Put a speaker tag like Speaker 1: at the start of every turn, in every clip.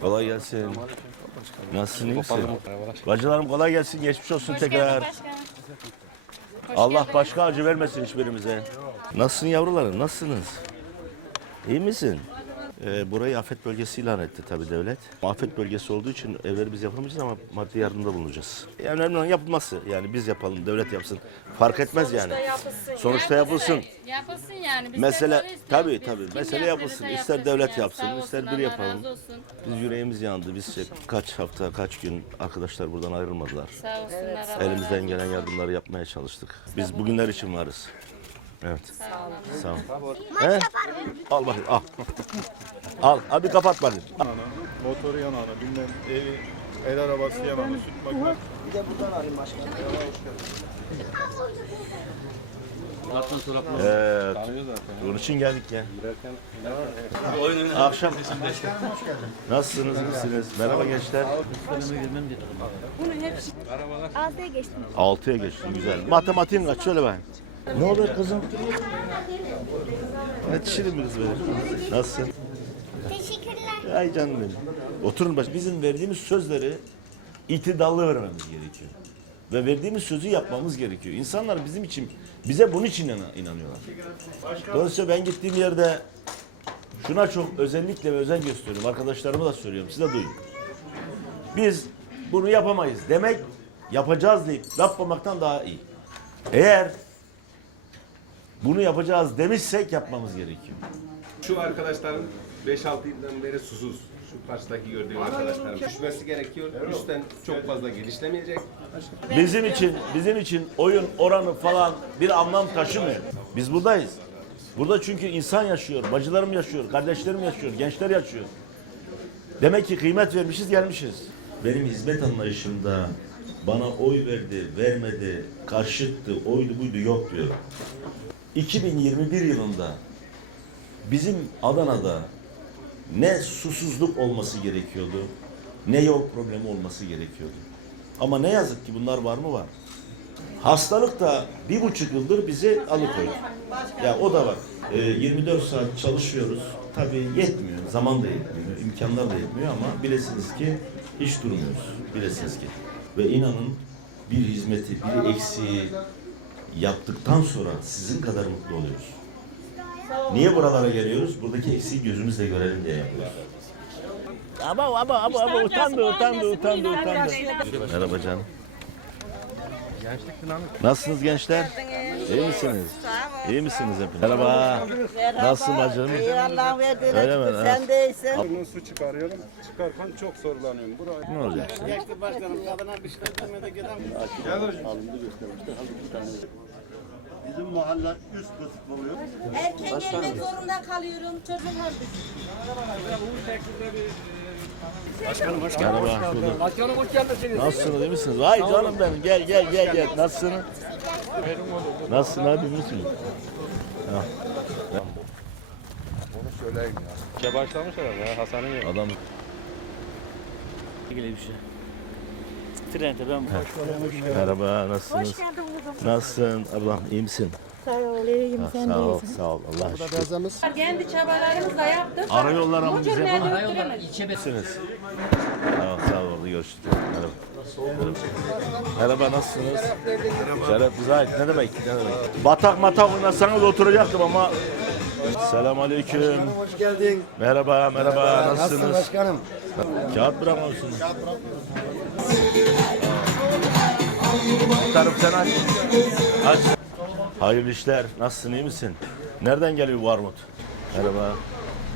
Speaker 1: Kolay gelsin. Nasılsın iyi misin? Bacılarım kolay gelsin. Geçmiş olsun tekrar. Allah başka acı vermesin hiçbirimize. Nasılsın yavrularım? Nasılsınız? İyi misin? Ee, burayı afet bölgesi ilan etti tabii devlet. Afet bölgesi olduğu için evleri biz yapamayacağız ama maddi yardımda bulunacağız. Yani önemli olan yapılması. Yani biz yapalım, devlet yapsın. Fark etmez yani. Sonuçta yapılsın.
Speaker 2: Yapılsın yani. Biz
Speaker 1: Mesele
Speaker 2: de böyle istiyoruz
Speaker 1: tabii
Speaker 2: biz.
Speaker 1: tabii.
Speaker 2: Kim
Speaker 1: Mesele
Speaker 2: yaptırırsa
Speaker 1: yapılsın. İster devlet
Speaker 2: yani.
Speaker 1: yapsın,
Speaker 2: Sağ
Speaker 1: ister
Speaker 2: olsun, Allah
Speaker 1: yapalım.
Speaker 2: razı olsun.
Speaker 1: Biz yüreğimiz yandı. Biz şey- kaç hafta, kaç gün arkadaşlar buradan ayrılmadılar.
Speaker 2: Sağ olsunlar. Allah razı
Speaker 1: Elimizden gelen yardımları yapmaya çalıştık. Biz bugünler için varız. Evet. Sağ ol. He? Al bakayım al. Al. Abi kapat bakayım. Al.
Speaker 3: yanağına, motoru yanağına, bilmem evi, el arabası yanağına, süt makinesi.
Speaker 1: Evet. Bunun için geldik ya. Akşam. Nasılsınız? İyisiniz? Merhaba gençler.
Speaker 4: Altıya geçtim.
Speaker 1: Altıya geçtin güzel. Matematiğin kaç? Söyle bakayım. Ne oluyor kızım? Yetişirim kız benim. Nasılsın?
Speaker 4: Teşekkürler.
Speaker 1: Ay canım benim. Oturun baş. Bizim verdiğimiz sözleri itidallı vermemiz gerekiyor. Ve verdiğimiz sözü yapmamız gerekiyor. İnsanlar bizim için, bize bunun için inan- inanıyorlar. Dolayısıyla ben gittiğim yerde şuna çok özellikle ve özen gösteriyorum. Arkadaşlarıma da söylüyorum. Siz de duyun. Biz bunu yapamayız demek, yapacağız deyip yapmamaktan daha iyi. Eğer bunu yapacağız demişsek yapmamız gerekiyor.
Speaker 5: Şu arkadaşların 5-6 yıldan beri susuz. Şu karşıdaki gördüğüm arkadaşlarım. Düşmesi gerekiyor. Üstten çok fazla gelişlemeyecek.
Speaker 1: Bizim için bizim için oyun oranı falan bir anlam taşımıyor. Biz buradayız. Burada çünkü insan yaşıyor, bacılarım yaşıyor, kardeşlerim yaşıyor, gençler yaşıyor. Demek ki kıymet vermişiz, gelmişiz. Benim hizmet anlayışımda bana oy verdi, vermedi, karşıttı, oydu buydu yok diyor. 2021 yılında bizim Adana'da ne susuzluk olması gerekiyordu, ne yol problemi olması gerekiyordu. Ama ne yazık ki bunlar var mı var. Hastalık da bir buçuk yıldır bizi alıkoydu. Ya o da var. Ee, 24 saat çalışıyoruz. Tabii yetmiyor. Zaman da yetmiyor. imkanlar da yetmiyor ama bilesiniz ki hiç durmuyoruz. Bilesiniz ki. Ve inanın bir hizmeti, bir eksiği yaptıktan sonra sizin kadar mutlu oluyoruz. Niye buralara geliyoruz? Buradaki eksiği gözümüzle görelim diye yapıyoruz. Ama ama ama ama utandı utandı utandı utandı. Merhaba canım. Nasılsınız gençler? İyi misiniz? İyi misiniz hep? Merhaba. Nasılsın bacım?
Speaker 6: İyi Allah'ın verdiğine
Speaker 1: Öyle mi?
Speaker 6: sen de iyisin.
Speaker 3: Bunun su çıkarıyorum. Çıkarken çok zorlanıyorum. Burayı
Speaker 1: Ne olacak işte?
Speaker 7: Bizim mahalle üst kısık oluyor.
Speaker 6: Erken gelmek zorunda kalıyorum. Çocuğum var
Speaker 1: Merhaba. şurada. Başkanım hoş geldiniz. Nasılsınız iyi misiniz? Vay canım benim gel gel gel gel. Nasılsın? Nasılsın abi iyi misin?
Speaker 5: İşe başlamış herhalde Hasan'ın yeri.
Speaker 1: Adam
Speaker 8: ilgili bir şey. Trente ben
Speaker 1: merhaba nasılsınız?
Speaker 4: Hoş geldin kızım.
Speaker 1: Nasılsın? Ablam iyi misin?
Speaker 4: Sağ ol, iyiyim.
Speaker 1: Ha,
Speaker 4: Sen de
Speaker 1: sağ ol,
Speaker 4: iyisin.
Speaker 1: sağ ol. Allah şükür.
Speaker 6: Kendi çabalarımızla yaptık.
Speaker 1: Ara yollar ama bize yapın.
Speaker 8: Karayolları ilçe
Speaker 1: Nasılsınız? Tamam sağ ol orada görüşürüz. Merhaba. Merhaba. Merhaba nasılsınız? Şeref Zahit ne demek? Ne demek? Batak matak oynasanız oturacaktım ama Selam aleyküm.
Speaker 7: Hoş geldin.
Speaker 1: Merhaba merhaba nasılsınız?
Speaker 7: başkanım?
Speaker 1: Kağıt bırakmamışsınız. Tarım sen aç. Aç. Hayırlı işler. Nasılsın iyi misin? Nereden geliyor bu armut? Merhaba.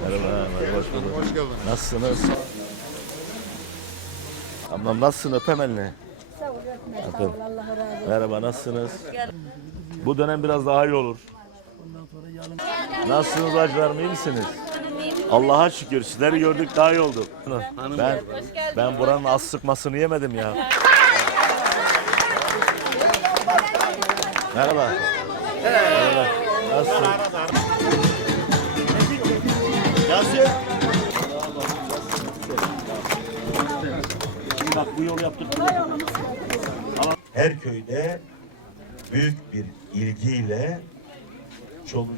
Speaker 1: Merhaba. Merhaba. Hoş bulduk. Hoş geldin. Nasılsınız? Ablam nasılsın? Öpem elini.
Speaker 4: Sağ ol, öpme. Sağ
Speaker 1: Bakın.
Speaker 4: ol, Allah razı olsun.
Speaker 1: Merhaba nasılsınız? Bu dönem biraz daha iyi olur. Nasılsınız bacılarım iyi misiniz? Allah'a şükür sizleri gördük daha iyi oldu. Ben ben buranın az sıkmasını yemedim ya. Merhaba. Merhaba. Nasılsın? Yasin. Bak bu yolu yaptık. Her köyde büyük bir ilgiyle çoluk,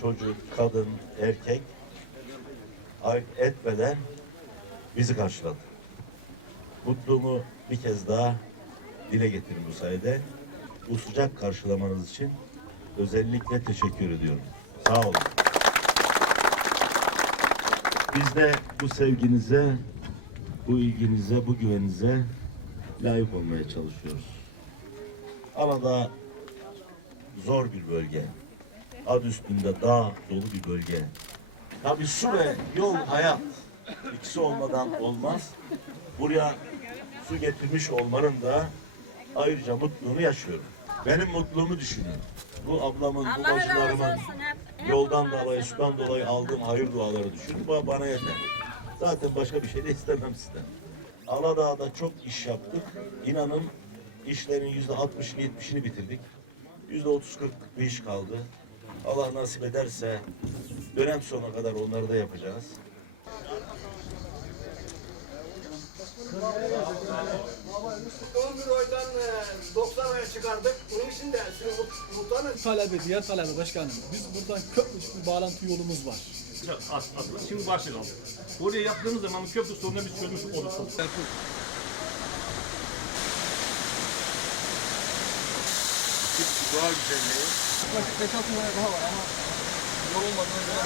Speaker 1: çocuk, kadın, erkek ayırt etmeden bizi karşıladı. Mutluluğumu bir kez daha dile getirin bu sayede. Bu sıcak karşılamanız için özellikle teşekkür ediyorum. Sağ olun. Biz de bu sevginize, bu ilginize, bu güveninize layık olmaya çalışıyoruz. Aladağ zor bir bölge. Ad üstünde dağ dolu bir bölge. Tabii su ve yol hayat. İkisi olmadan olmaz. Buraya su getirmiş olmanın da ayrıca mutluluğunu yaşıyorum. Benim mutluluğumu düşünün. Bu ablamın, bu bacılarımın yoldan dolayı, sudan dolayı aldığım hayır duaları düşünün. Bu bana yeter. Zaten başka bir şey de istemem sizden. Aladağ'da çok iş yaptık. İnanın işlerin yüzde 60'ını 70'ini bitirdik. Yüzde 30-40 bir iş kaldı. Allah nasip ederse dönem sonuna kadar onları da yapacağız.
Speaker 9: 11 oydan 90 oya çıkardık. Bunun için de şimdi muhtarın
Speaker 10: talebi, diğer talebi başkanım. Biz buradan köprü bir bağlantı yolumuz var.
Speaker 3: Aslında şimdi başlayalım. Oraya yaptığımız zaman köprü sorunu biz çözmüş oluruz.
Speaker 5: Doğa güzelliği.
Speaker 10: Vakit 5-6 tane daha var ama yol olmadığına göre